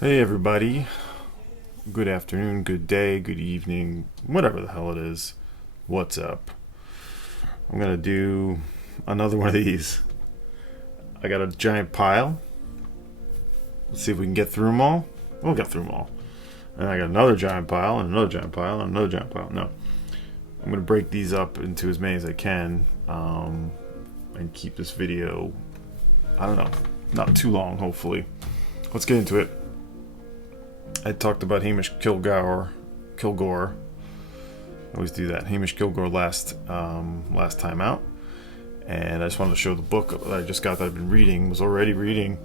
Hey everybody, good afternoon, good day, good evening, whatever the hell it is. What's up? I'm gonna do another one of these. I got a giant pile. Let's see if we can get through them all. We'll get through them all. And I got another giant pile, and another giant pile, and another giant pile. No. I'm gonna break these up into as many as I can, and keep this video, I don't know, not too long, hopefully. Let's get into it. I talked about Hamish Kilgore. I always do that. Hamish Kilgore last time out, and I just wanted to show the book that I just got that I've been reading. Was already reading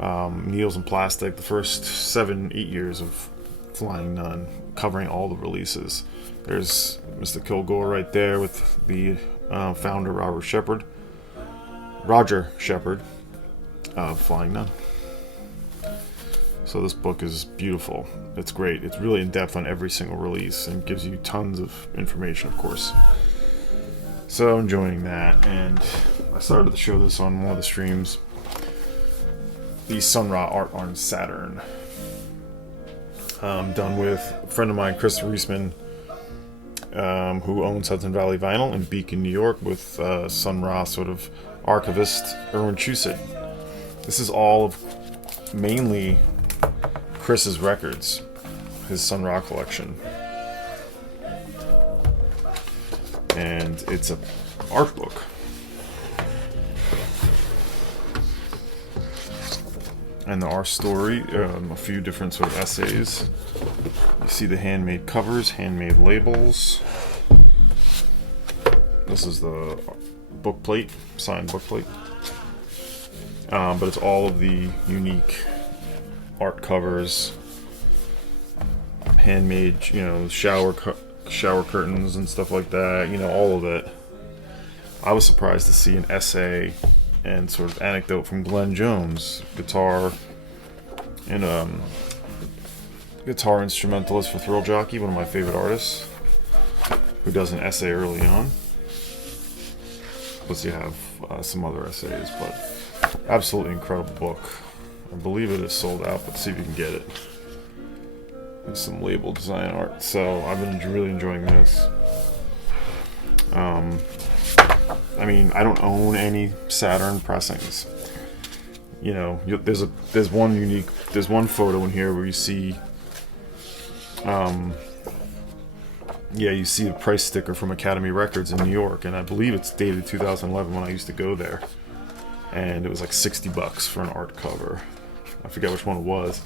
Needles and Plastic, the first 7-8 years of Flying Nun, covering all the releases. There's Mr. Kilgore right there with the founder Roger Shepard of Flying Nun. So this book is beautiful. It's great. It's really in depth on every single release and gives you tons of information, of course. So I'm enjoying that, and I started to show this on one of the streams. The Sun Ra art on Saturn. Done with a friend of mine, Chris Reisman, who owns Hudson Valley Vinyl in Beacon, New York, with Sun Ra sort of archivist Erwin Chusett. This is all of mainly Chris's records, his Sun Ra collection, and it's a art book. And there are a few different sort of essays. You see the handmade covers, handmade labels. This is the book plate, signed book plate. But it's all of the unique art covers, handmade, shower curtains and stuff like that, all of it. I was surprised to see an essay and sort of anecdote from Glenn Jones, guitar instrumentalist for Thrill Jockey, one of my favorite artists, who does an essay early on. Plus you have some other essays, but absolutely incredible book. I believe it is sold out, but see if you can get it. There's some label design art, so I've been really enjoying this. I don't own any Saturn pressings. There's one photo in here where you see, you see the price sticker from Academy Records in New York, and I believe it's dated 2011 when I used to go there, and it was like $60 for an art cover. I forget which one it was.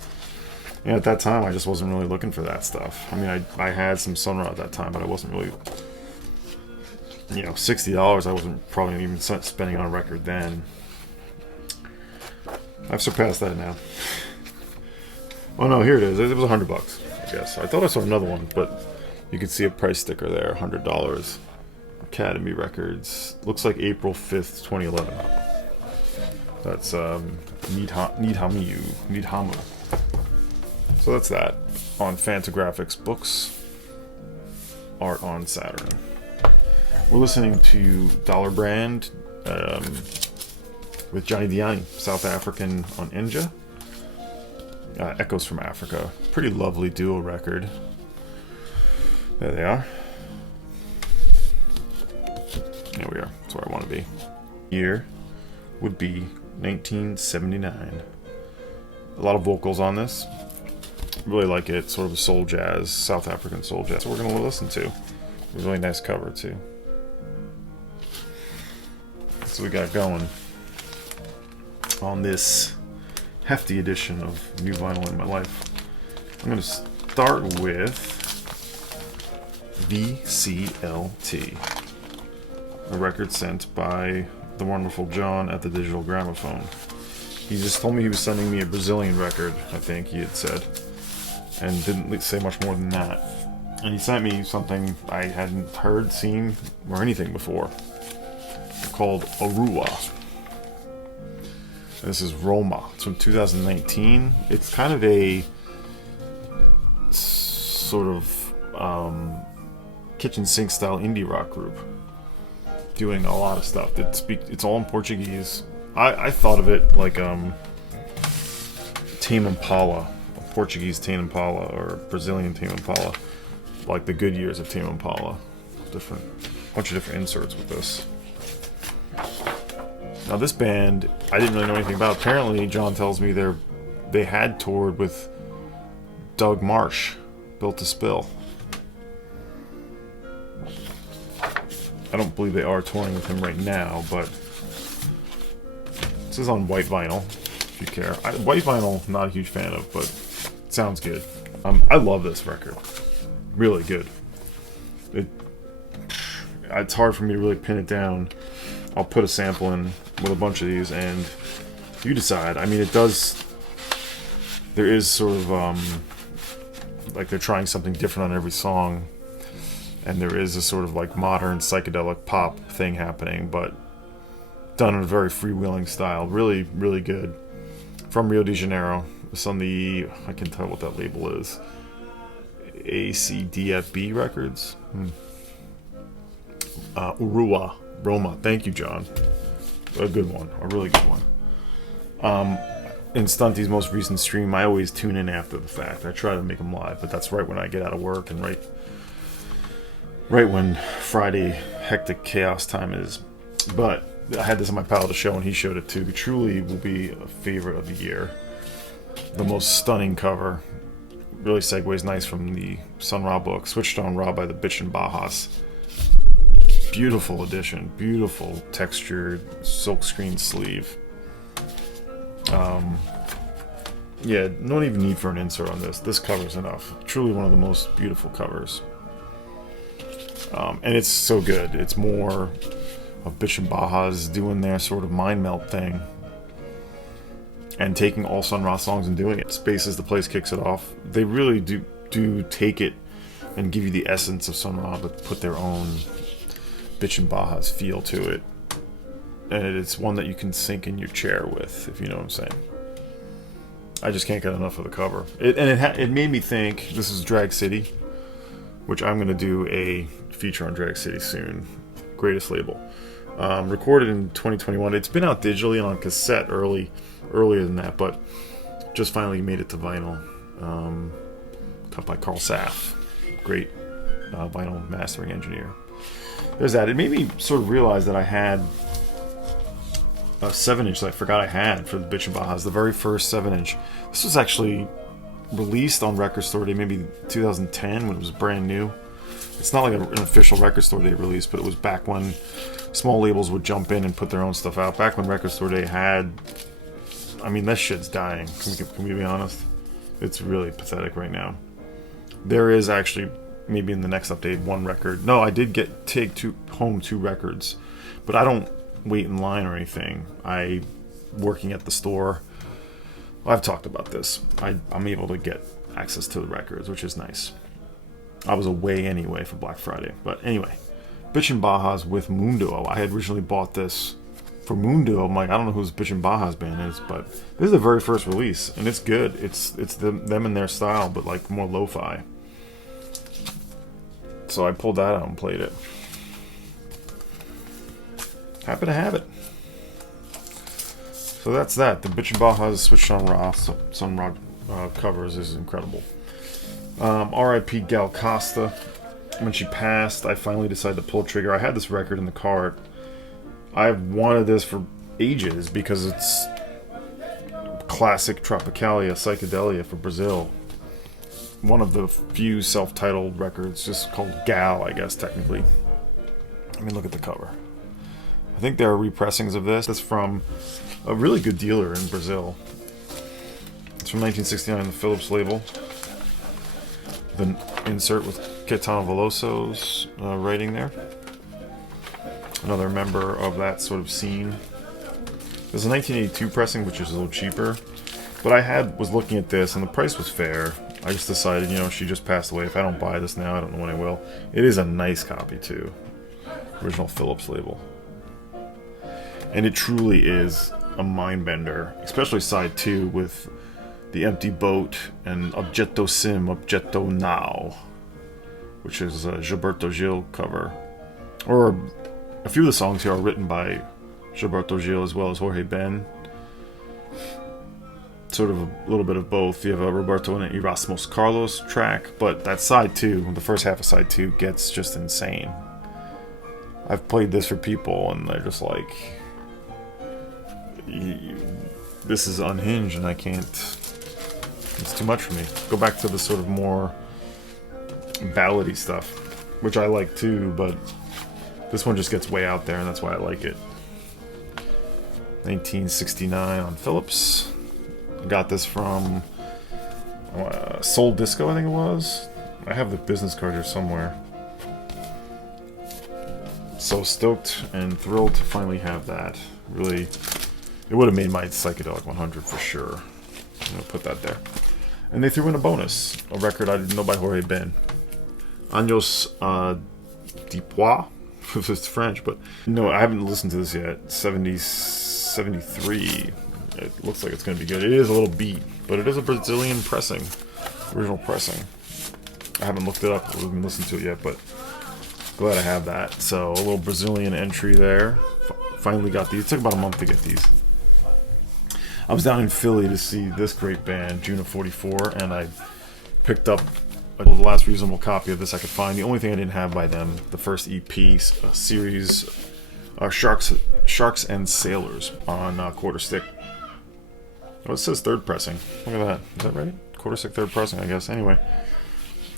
At that time, I just wasn't really looking for that stuff. I had some Sun Ra at that time, but I wasn't really, $60, I wasn't probably even spending on a record then. I've surpassed that now. Oh no, here it is. It was $100, I guess. I thought I saw another one, but you can see a price sticker there, $100. Academy Records. Looks like April 5th, 2011. That's Nidhamu. So that's that on Fantagraphics Books, Art on Saturn. We're listening to Dollar Brand with Johnny Dyani, South African, on Enja. Echoes from Africa. Pretty lovely duo record. There they are. There we are. That's where I want to be. Year would be 1979. A lot of vocals on this. Really like it. Sort of a soul jazz, South African soul jazz. So we're going to listen to. A really nice cover too. So we got going on this hefty edition of New Vinyl in My Life. I'm going to start with VCLT, a record sent by the wonderful John at the Digital Gramophone. He just told me he was sending me a Brazilian record, I think he had said, and didn't say much more than that. And he sent me something I hadn't heard, seen, or anything before, called Arua. This is Roma. It's from 2019. It's kind of a sort of kitchen sink style indie rock group, doing a lot of stuff. It's all in Portuguese. I thought of it like Tame Impala, a Portuguese Tame Impala or Brazilian Tame Impala, like the good years of Tame Impala. Bunch of different inserts with this. Now this band, I didn't really know anything about. Apparently, John tells me they had toured with Doug Marsh, Built to Spill. I don't believe they are touring with him right now, but this is on white vinyl, if you care. White vinyl, not a huge fan of, but it sounds good. I love this record. Really good. It's hard for me to really pin it down. I'll put a sample in with a bunch of these, and you decide. I mean, there is sort of, like they're trying something different on every song, and there is a sort of like modern psychedelic pop thing happening, but done in a very freewheeling style. Really, really good. From Rio de Janeiro. It's on the, I can tell what that label is. ACDFB Records. Urua. Roma. Thank you, John. A good one. A really good one. In Stunty's most recent stream, I always tune in after the fact. I try to make them live, but that's right when I get out of work and right when Friday hectic chaos time is. But I had this on my pal to show, and he showed it too. Truly will be a favorite of the year. The most stunning cover. Really segues nice from the Sun Ra book. Switched on Ra by the Bitchin Bajas. Beautiful edition. Beautiful textured silkscreen sleeve. Yeah, no even need for an insert on this. This cover's enough. Truly one of the most beautiful covers. And it's so good. It's more of Bitchin Bajas doing their sort of mind melt thing and taking all Sun Ra songs and doing it. Space is the place kicks it off. They really do take it and give you the essence of Sun Ra, but put their own Bitchin Bajas feel to it. And it's one that you can sink in your chair with, if you know what I'm saying. I just can't get enough of the cover. It made me think, this is Drag City, which I'm going to do a feature on Drag City soon. Greatest label. Recorded in 2021. It's been out digitally and on cassette earlier than that, but just finally made it to vinyl. Cut by Carl Saff. Great vinyl mastering engineer. There's that. It made me sort of realize that I had a 7-inch that I forgot I had for the Bitchin Bajas, the very first 7-inch. This was actually released on Record Store Day, maybe 2010, when it was brand new. It's not like an official Record Store Day release, but it was back when small labels would jump in and put their own stuff out. Back when Record Store Day had... I mean, that shit's dying. Can we be honest? It's really pathetic right now. There is actually, maybe in the next update, one record. No, I did take home 2 records, but I don't wait in line or anything. Working at the store, I've talked about this. I'm able to get access to the records, which is nice. I was away anyway for Black Friday. But anyway, Bitchin Bajas with Mundo. I had originally bought this for Mundo. I'm like, I don't know who this Bitchin Bajas band is, but this is the very first release, and it's good. It's them in their style, but like more lo-fi. So I pulled that out and played it. Happy to have it. So that's that. The Bitchin Bajas switched on Ra. Sun Ra covers is incredible. R.I.P. Gal Costa. When she passed, I finally decided to pull the trigger. I had this record in the cart. I've wanted this for ages because it's classic Tropicalia, psychedelia for Brazil. One of the few self-titled records, just called Gal, I guess, technically. I mean, look at the cover. I think there are repressings of this. It's from a really good dealer in Brazil. It's from 1969, the Philips label. The insert with Caetano Veloso's writing there. Another member of that sort of scene. There's a 1982 pressing, which is a little cheaper. But I was looking at this, and the price was fair. I just decided, she just passed away. If I don't buy this now, I don't know when I will. It is a nice copy, too. Original Philips label. And it truly is a mind bender, especially side 2 with the empty boat and Objeto Sim, Objeto Now, which is a Gilberto Gil cover. Or a few of the songs here are written by Gilberto Gil as well as Jorge Ben. sort of a little bit of both. You have a Roberto and an Erasmus Carlos track, but that side 2, the first half of side 2, gets just insane. I've played this for people, and they're just like, this is unhinged, and I can't. It's too much for me. Go back to the sort of more ballady stuff, which I like too, but this one just gets way out there, and that's why I like it. 1969 on Philips. I got this from Soul Disco, I think it was. I have the business card here somewhere. So stoked and thrilled to finally have that. Really, it would have made my Psychedelic 100 for sure. I'm going to put that there. And they threw in a bonus, a record I didn't know by Jorge Ben. Años Dipois, if it's French, but no, I haven't listened to this yet. 73. It looks like it's going to be good. It is a little beat, but it is a Brazilian pressing, original pressing. I haven't looked it up, I haven't listened to it yet, but glad I have that. So a little Brazilian entry there. Finally got these. It took about a month to get these. I was down in Philly to see this great band, June of '44, and I picked up the last reasonable copy of this I could find. The only thing I didn't have by them, the first EP, a series, Sharks and Sailors on Quarterstick. Oh, it says third pressing. Look at that. Is that right? Quarterstick third pressing, I guess. Anyway,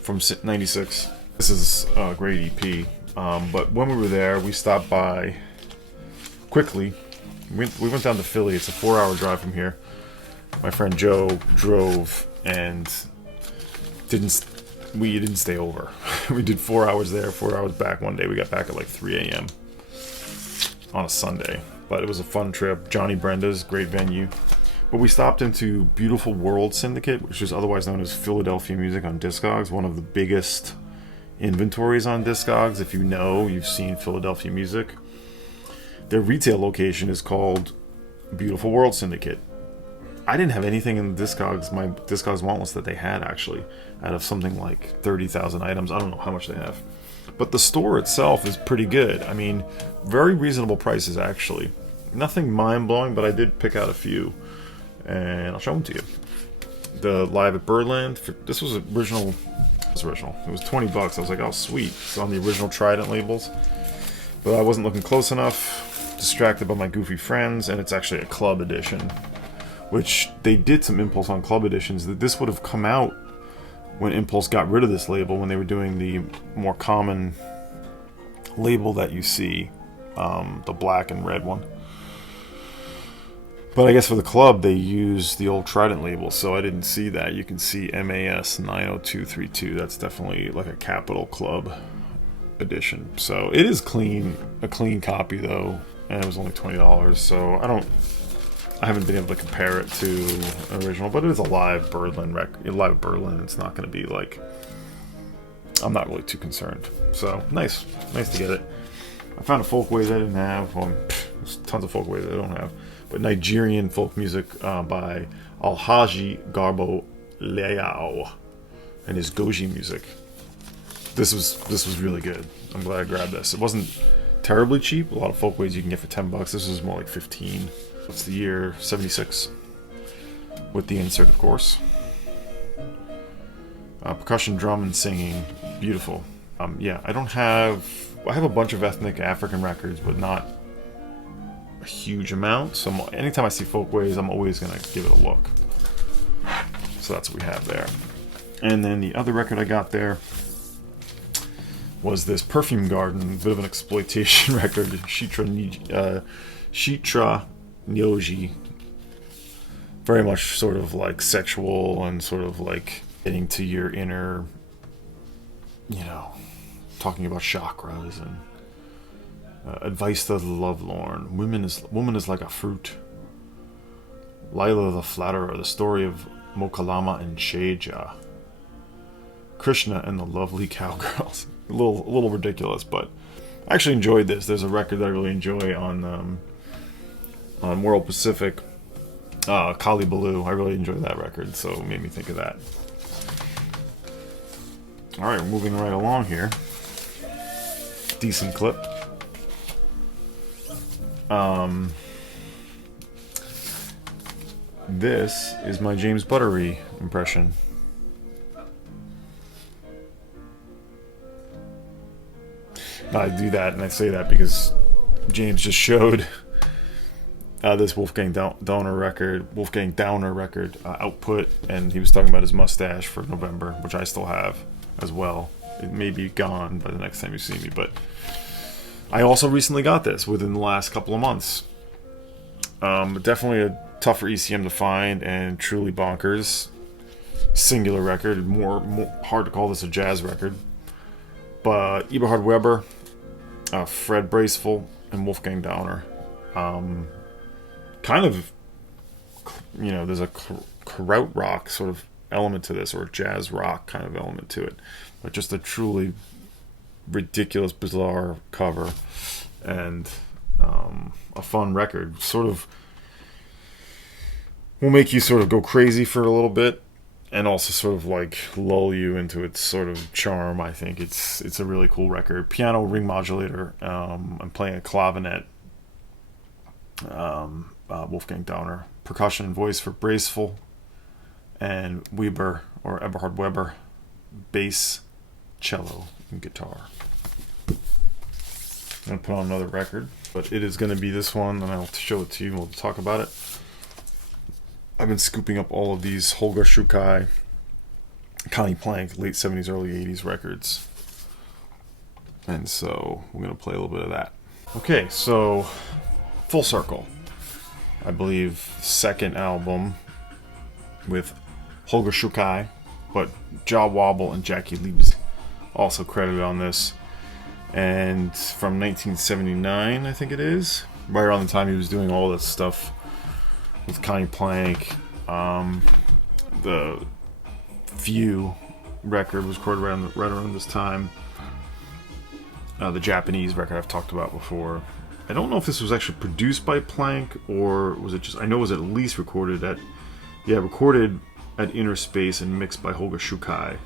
from '96. This is a great EP, but when we were there, we stopped by quickly. We went down to Philly. It's a 4-hour drive from here. My friend Joe drove, and we didn't stay over. We did 4 hours there, 4 hours back. One day we got back at like 3 a.m. on a Sunday, but it was a fun trip. Johnny Brenda's, great venue. But we stopped into Beautiful World Syndicate, which is otherwise known as Philadelphia Music on Discogs, one of the biggest inventories on Discogs. If you know, you've seen Philadelphia Music. Their retail location is called Beautiful World Syndicate. I didn't have anything in Discogs, my Discogs want list that they had actually, out of something like 30,000 items. I don't know how much they have. But the store itself is pretty good. I mean, very reasonable prices actually. Nothing mind-blowing, but I did pick out a few. And I'll show them to you. The Live at Birdland, this was original. It was $20. I was like, oh sweet. It's on the original Trident labels. But I wasn't looking close enough, distracted by my goofy friends, and it's actually a club edition. Which they did some Impulse on club editions. That this would have come out when Impulse got rid of this label, when they were doing the more common label that you see, the black and red one. But I guess for the club, they used the old Trident label, so I didn't see that. You can see MAS 90232. That's definitely like a Capital Club edition. So it is clean, a clean copy though, and it was only $20. So I haven't been able to compare it to an original, but it is a live Birdland record. Live Birdland. It's not going to be like. I'm not really too concerned. So nice to get it. I found a Folkways I didn't have. Well, there's tons of Folkways I don't have. But Nigerian folk music by Alhaji Garbo Leao and his Goge music. This was really good. I'm glad I grabbed this. It wasn't terribly cheap. A lot of Folkways you can get for $10. This was more like 15. What's the year? 76. With the insert, of course. Percussion, drum, and singing. Beautiful. Yeah, I have a bunch of ethnic African records, but not a huge amount. So anytime I see Folkways, I'm always going to give it a look. So that's what we have there. And then the other record I got there was this Perfume Garden, a bit of an exploitation record. Chiitra Neogy. Very much sort of like sexual and sort of like getting to your inner, talking about chakras and advice to the lovelorn. Woman is like a fruit. Lila the Flatterer, the story of Mokalama and Sheja. Krishna and the lovely cowgirls. A little ridiculous, but I actually enjoyed this. There's a record that I really enjoy on World Pacific, Kali Baloo. I really enjoyed that record, so it made me think of that. Alright, we're moving right along here. Decent clip. this is my James Buttery impression. I do that, and I say that because James just showed this Wolfgang Dauner record output, and he was talking about his mustache for November, which I still have as well. It may be gone by the next time you see me, but I also recently got this within the last couple of months. Definitely a tougher ECM to find and truly bonkers. Singular record, more hard to call this a jazz record. But Eberhard Weber, Fred Braceful, and Wolfgang Dauner. Kind of, there's a krautrock sort of element to this, or a jazz rock kind of element to it. But just a truly ridiculous, bizarre cover. And a fun record. Sort of will make you sort of go crazy for a little bit, and also sort of like lull you into its sort of charm. I think it's a really cool record. Piano ring modulator. I'm playing a clavinet. Wolfgang Dauner. Percussion and voice for Braceful. And Weber, or Eberhard Weber. Bass, cello, and guitar. I'm going to put on another record, but it is going to be this one, and I'll show it to you and we'll talk about it. I've been scooping up all of these Holger, Czukay, Connie Plank, late 70s, early 80s records. And so we're going to play a little bit of that. Okay, so Full Circle. I believe second album with Holger Czukay, but Wobble and Jaki Leibzeit also credited on this. And from 1979, I think it is, right around the time he was doing all this stuff with Connie Plank. The Few record was recorded right around this time. The Japanese record I've talked about before. I don't know if this was actually produced by Plank, or was it just, I know it was at least recorded at Inner Space and mixed by Holger Czukay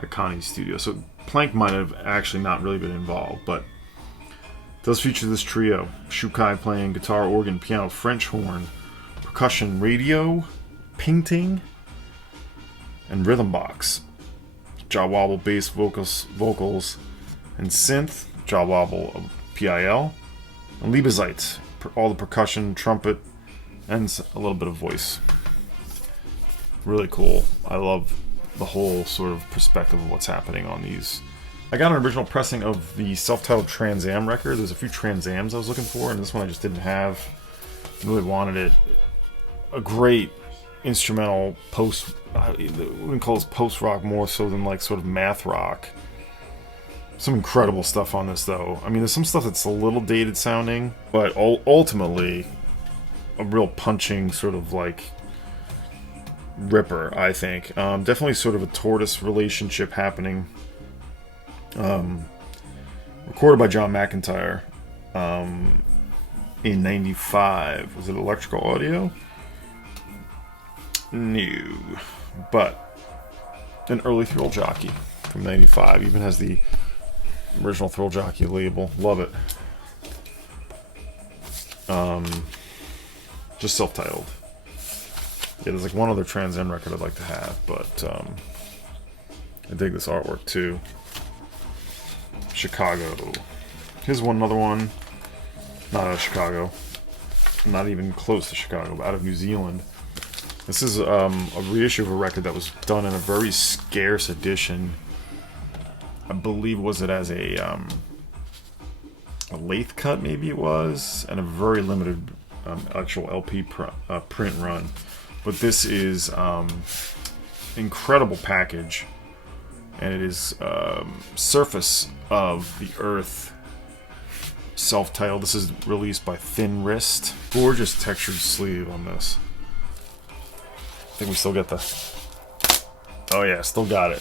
at Connie's studio. So Plank might have actually not really been involved, but it does feature this trio. Czukay playing guitar, organ, piano, French horn, percussion, radio, painting, and rhythm box. Wobble, bass, vocals, and synth. Wobble, PIL, and Leibzeit, all the percussion, trumpet, and a little bit of voice. Really cool. I love the whole sort of perspective of what's happening on these. I got an original pressing of the self-titled Trans Am record. There's a few Trans Ams I was looking for, and this one I just didn't have. Really wanted it. A great instrumental post, we wouldn't call this post-rock more so than like sort of math rock. Some incredible stuff on this though. I mean, there's some stuff that's a little dated sounding, but ultimately a real punching sort of like ripper, I think. Definitely sort of a tortoise relationship happening. Recorded by John McIntyre in 95. Was it Electrical Audio? No. But an early Thrill Jockey from 95. Even has the original Thrill Jockey label. Love it. Just self-titled. Yeah, there's like one other Trans Am record I'd like to have, but I dig this artwork too. Chicago. Here's another one. Not out of Chicago. Not even close to Chicago, but out of New Zealand. This is a reissue of a record that was done in a very scarce edition. I believe was it as a lathe cut, maybe it was, and a very limited actual LP print run. But this is incredible package, and it is Surface of the Earth, self-titled. This is released by Thin Wrist. Gorgeous textured sleeve on this. I think we still get the... Oh yeah, still got it.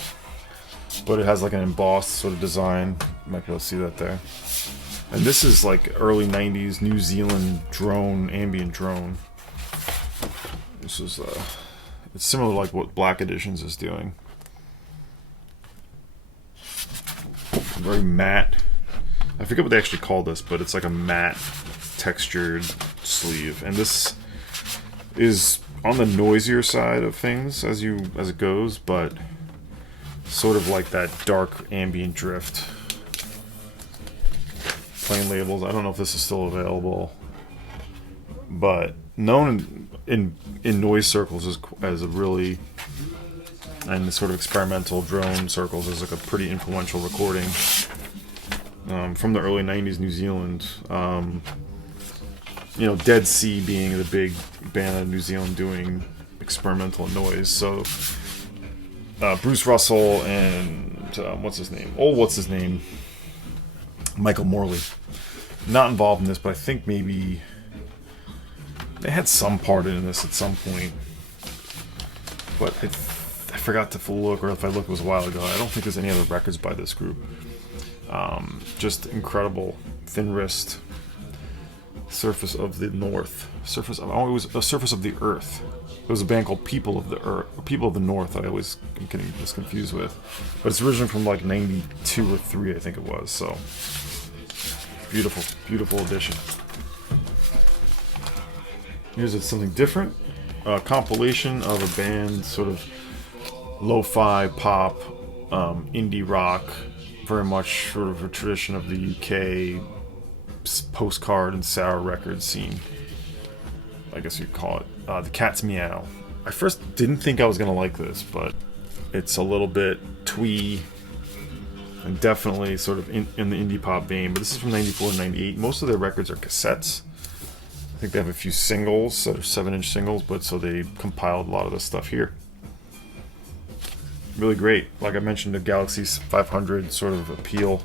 But it has like an embossed sort of design. You might be able to see that there. And this is like early 90s New Zealand drone, ambient drone. This is it's similar to like what Black Editions is doing. Very matte. I forget what they actually call this, but it's like a matte textured sleeve. And this is on the noisier side of things as it goes, but sort of like that dark ambient drift. Plain labels. I don't know if this is still available, but known in noise circles as a really, and the sort of experimental drone circles, as like a pretty influential recording from the early 90s New Zealand. You know, Dead Sea being the big band of New Zealand doing experimental noise. So Bruce Russell and what's his name? Michael Morley. Not involved in this, but I think maybe they had some part in this at some point. But I forgot to look, or if I looked, it was a while ago. I don't think there's any other records by this group. Just incredible. Thin Wrist. Surface of the North. Surface of the Earth. There was a band called People of the Earth, People of the North. I always am getting this confused with, but it's originally from like '92 or '3, I think it was. So beautiful, beautiful edition. Here's something different. A compilation of a band, sort of lo-fi pop, indie rock, very much sort of a tradition of the UK postcard and sour record scene, I guess you'd call it. The Cat's Miaow. I first didn't think I was going to like this, but it's a little bit twee and definitely sort of in the indie pop vein. But this is from '94 and '98. Most of their records are cassettes. I think they have a few singles that are 7-inch singles, but so they compiled a lot of this stuff here. Really great. Like I mentioned, the Galaxy 500 sort of appeal.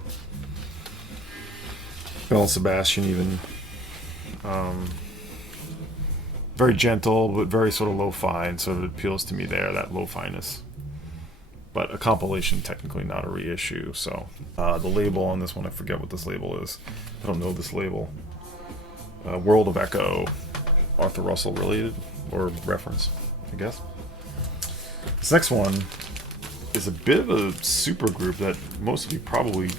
Bell and Sebastian even. Very gentle, but very sort of lo-fi, and sort of appeals to me there, that lo-finess. But a compilation, technically not a reissue. So the label on this one, I forget what this label is. I don't know this label. World of Echo, Arthur Russell related, or reference, I guess. This next one is a bit of a super group that most of you probably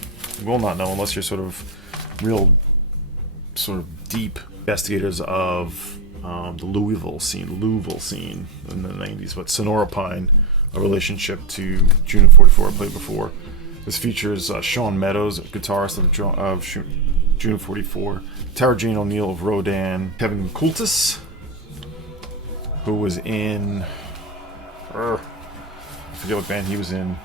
will not know unless you're sort of real sort of deep investigators of the Louisville scene in the 90s. But Sonora Pine, a relationship to June of '44, I played before. This features Sean Meadows, guitarist of June of '44, Tara Jane O'Neill of Rodan, Kevin Kultis, who was in I forget what band he was in,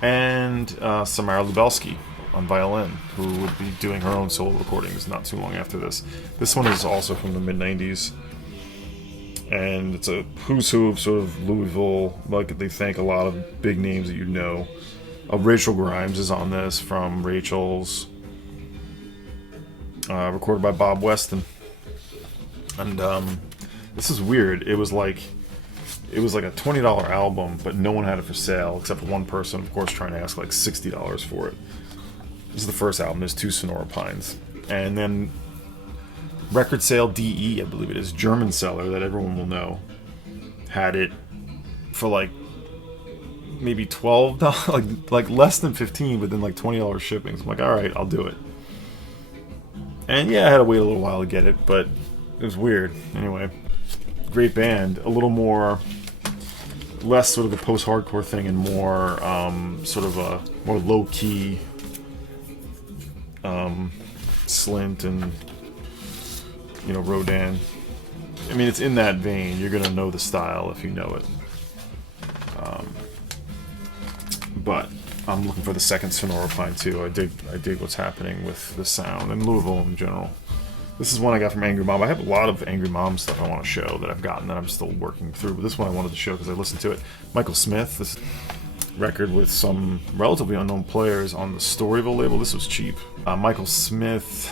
and Samara Lubelski on violin, who would be doing her own solo recordings not too long after this. This one is also from the mid-90s, and it's a who's who of sort of Louisville. Like, they thank a lot of big names that you know. Rachel Grimes is on this, from Rachel's, recorded by Bob Weston. And this is weird. It was like a $20 album, but no one had it for sale except for one person, of course, trying to ask like $60 for it. This is the first album. There's 2 Sonora Pines. And then Record Sale DE, I believe it is, German seller that everyone will know, had it for like maybe $12, like less than 15, but then like $20 shipping. So I'm like, all right, I'll do it. And yeah, I had to wait a little while to get it, but it was weird. Anyway, great band. A little more, less sort of the post-hardcore thing and more sort of a more low-key Slint and, you know, Rodan. I mean, it's in that vein. You're gonna know the style if you know it. But I'm looking for the second Sonora Pine too. I dig what's happening with the sound and Louisville in general. This is one I got from Angry Mom. I have a lot of Angry Mom stuff I want to show that I've gotten that I'm still working through. But this one I wanted to show because I listened to it. Michael Smith, this record with some relatively unknown players on the Storyville label. This was cheap. Michael Smith,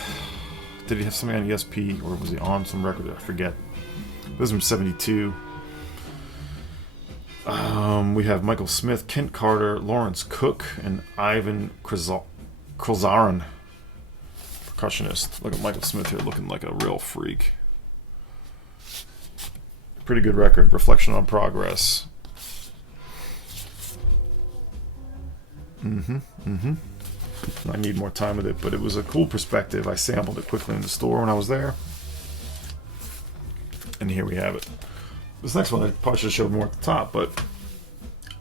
did he have something on ESP, or was he on some record? I forget. This is from '72. We have Michael Smith, Kent Carter, Lawrence Cook, and Ivan Krzaran, percussionist. Look at Michael Smith here looking like a real freak. Pretty good record. Reflection on Progress. I need more time with it, but it was a cool perspective. I sampled it quickly in the store when I was there. And here we have it. This next one I probably should have showed more at the top, but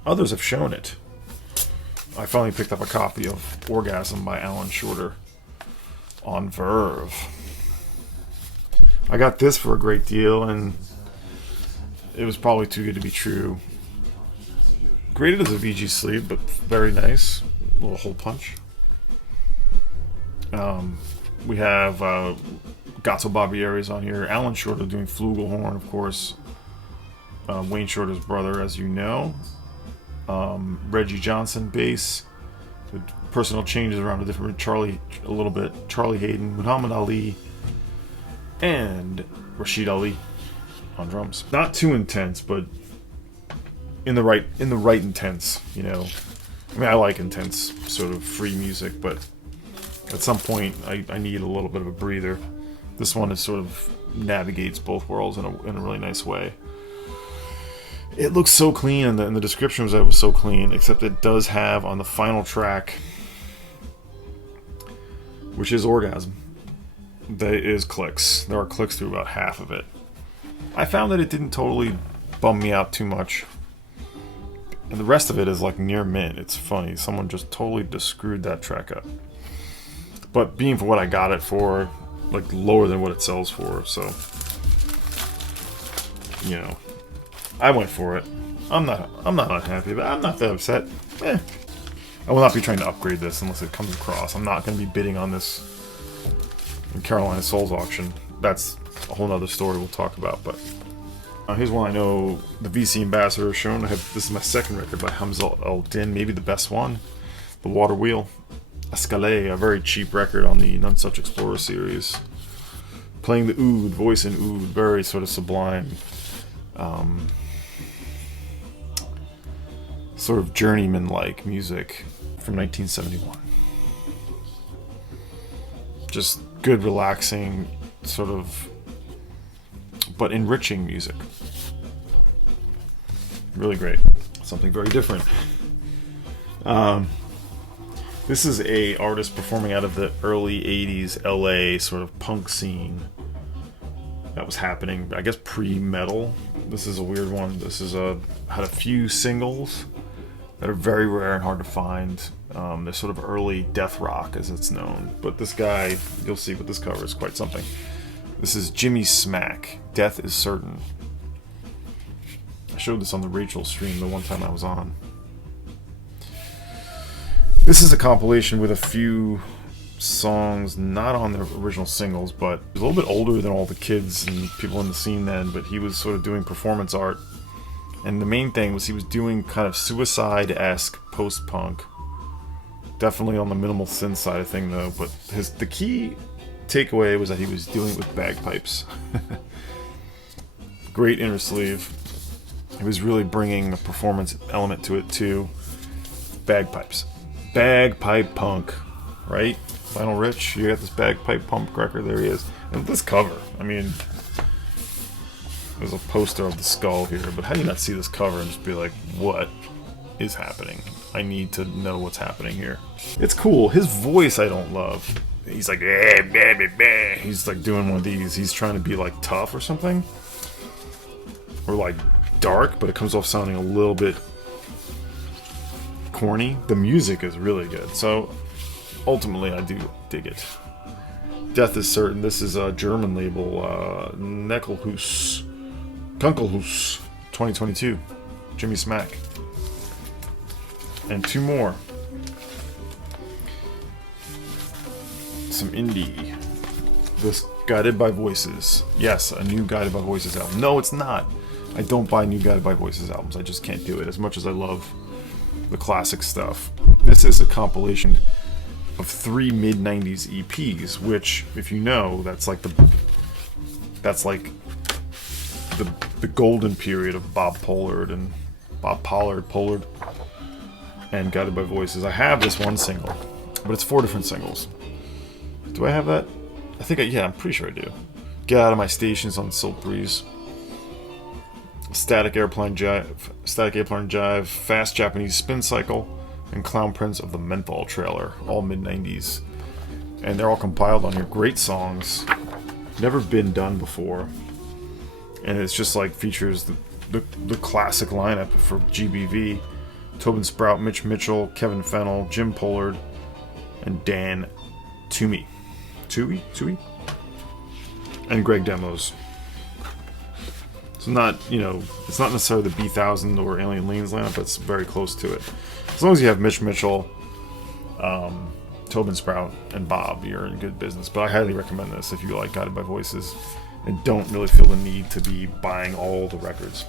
others have shown it. I finally picked up a copy of Orgasm by Alan Shorter on Verve. I got this for a great deal, and it was probably too good to be true. Graded as a VG sleeve, but very nice. A little hole punch. We have Gato Barbieri's on here. Alan Shorter doing flugelhorn, of course. Wayne Shorter's brother, as you know. Reggie Johnson bass with personal changes around a different Charlie a little bit. Charlie Hayden, Muhammad Ali, and Rashid Ali on drums. Not too intense, but in the right intense. You know, I mean, I like intense sort of free music, but at some point I need a little bit of a breather. This one is sort of navigates both worlds in a really nice way. It looks so clean, and the description was that it was so clean, except it does have on the final track, which is Orgasm, there is clicks. There are clicks through about half of it. I found that it didn't totally bum me out too much. And the rest of it is like near mint. It's funny. Someone just totally just screwed that track up. But being for what I got it for, like lower than what it sells for, so you know, I went for it. I'm not unhappy, but I'm not that upset. I will not be trying to upgrade this unless it comes across. I'm not going to be bidding on this in Carolina Souls auction. That's a whole other story we'll talk about. But here's one I know the VC Ambassador has shown. This is my second record by Hamza El Din, maybe the best one. The Water Wheel. Escalade, a very cheap record on the None Such Explorer series. Playing the oud, voice in oud, very sort of sublime. Sort of journeyman-like music from 1971. Just good, relaxing, sort of, but enriching music. Really great. Something very different. This is a artist performing out of the early 80s LA sort of punk scene that was happening, I guess pre-metal. This is a weird one. This is had a few singles that are very rare and hard to find. They're sort of early death rock, as it's known. But this guy, you'll see with this cover, is quite something. This is Jimmy Smack, Death is Certain. I showed this on the Rachel stream the one time I was on. This is a compilation with a few songs not on the original singles, but he's a little bit older than all the kids and people in the scene then, but he was sort of doing performance art. And the main thing was he was doing kind of Suicide-esque post-punk. Definitely on the minimal synth side of thing though, but the key takeaway was that he was doing it with bagpipes. Great inner sleeve. He was really bringing a performance element to it too. Bagpipes. Bagpipe punk, right? Lionel Rich, you got this bagpipe punk record, there he is. And this cover, I mean, there's a poster of the skull here, but how do you not see this cover and just be like, what is happening? I need to know what's happening here. It's cool. His voice I don't love. He's like, he's like doing one of these. He's trying to be like tough or something. Or like dark, but it comes off sounding a little bit corny. The music is really good, so ultimately I do dig it. Death is Certain. This is a German label, Neckelhus, Kunkelhus, 2022. Jimmy Smack. And two more. Some indie. This Guided by Voices. Yes, a new Guided by Voices album. No, it's not. I don't buy new Guided by Voices albums. I just can't do it as much as I love the classic stuff. This is a compilation of 3 mid-90s EPs, which, if you know, that's like the golden period of Bob Pollard, and Guided by Voices. I have this one single, but it's 4 different singles. Do I have that? I think I'm pretty sure I do. Get Out of My Stations on Silk Breeze. Static Airplane Jive, Fast Japanese Spin Cycle, and Clown Prince of the Menthol Trailer, all mid-90s. And they're all compiled on here. Great songs. Never been done before. And it's just like features the classic lineup for GBV. Tobin Sprout, Mitch Mitchell, Kevin Fennell, Jim Pollard, and Dan Toomey. Tui? And Greg Demos. So not, it's not necessarily the B1000 or Alien Lanes lineup, but it's very close to it. As long as you have Mitch Mitchell, Tobin Sprout, and Bob, you're in good business. But I highly recommend this if you like Guided by Voices and don't really feel the need to be buying all the records,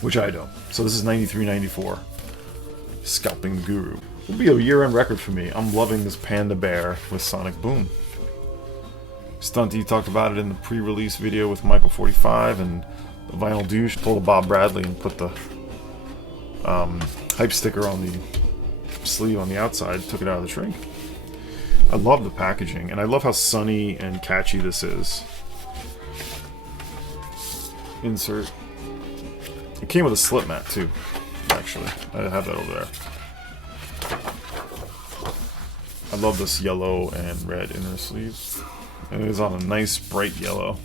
which I don't. So this is 93-94, Scalping Guru. It'll be a year-end record for me. I'm loving this Panda Bear with Sonic Boom. Stunty talked about it in the pre-release video with Michael 45, and the Vinyl Douche pulled a Bob Bradley and put the hype sticker on the sleeve on the outside, took it out of the shrink. I love the packaging, and I love how sunny and catchy this is. Insert. It came with a slip mat too, actually. I have that over there. I love this yellow and red inner sleeve. And it is on a nice bright yellow.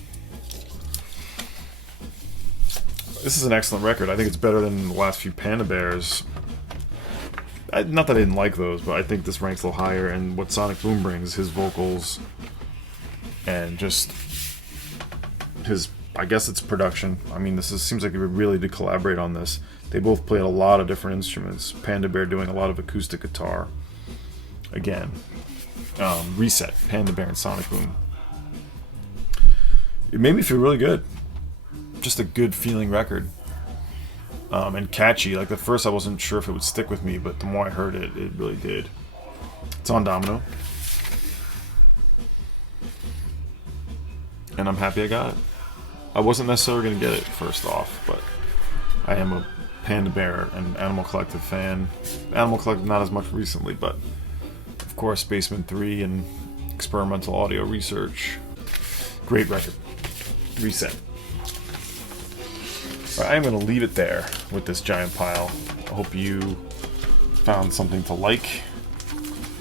This is an excellent record. I think it's better than the last few Panda Bears. Not that I didn't like those, but I think this ranks a little higher. And what Sonic Boom brings, his vocals, and just his, I guess it's production. I mean, seems like they really did collaborate on this. They both played a lot of different instruments. Panda Bear doing a lot of acoustic guitar. Again, Reset, Panda Bear, and Sonic Boom. It made me feel really good. Just a good feeling record. And catchy. Like, at first I wasn't sure if it would stick with me, but the more I heard it, it really did. It's on Domino. And I'm happy I got it. I wasn't necessarily going to get it first off, but I am a Panda Bear and Animal Collective fan. Animal Collective not as much recently, but of course Basement 3 and Experimental Audio Research. Great record. Reset. Alright, I'm going to leave it there with this giant pile. I hope you found something to like.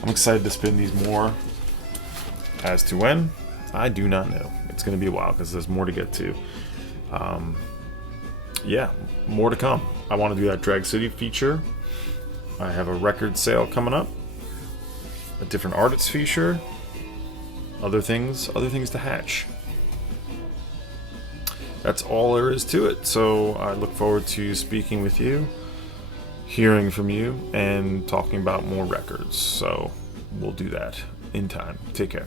I'm excited to spin these more. As to when, I do not know. It's going to be a while because there's more to get to. Yeah, more to come. I want to do that Drag City feature. I have a record sale coming up. A different artist feature. Other things to hatch. That's all there is to it. So I look forward to speaking with you, hearing from you, and talking about more records. So we'll do that in time. Take care.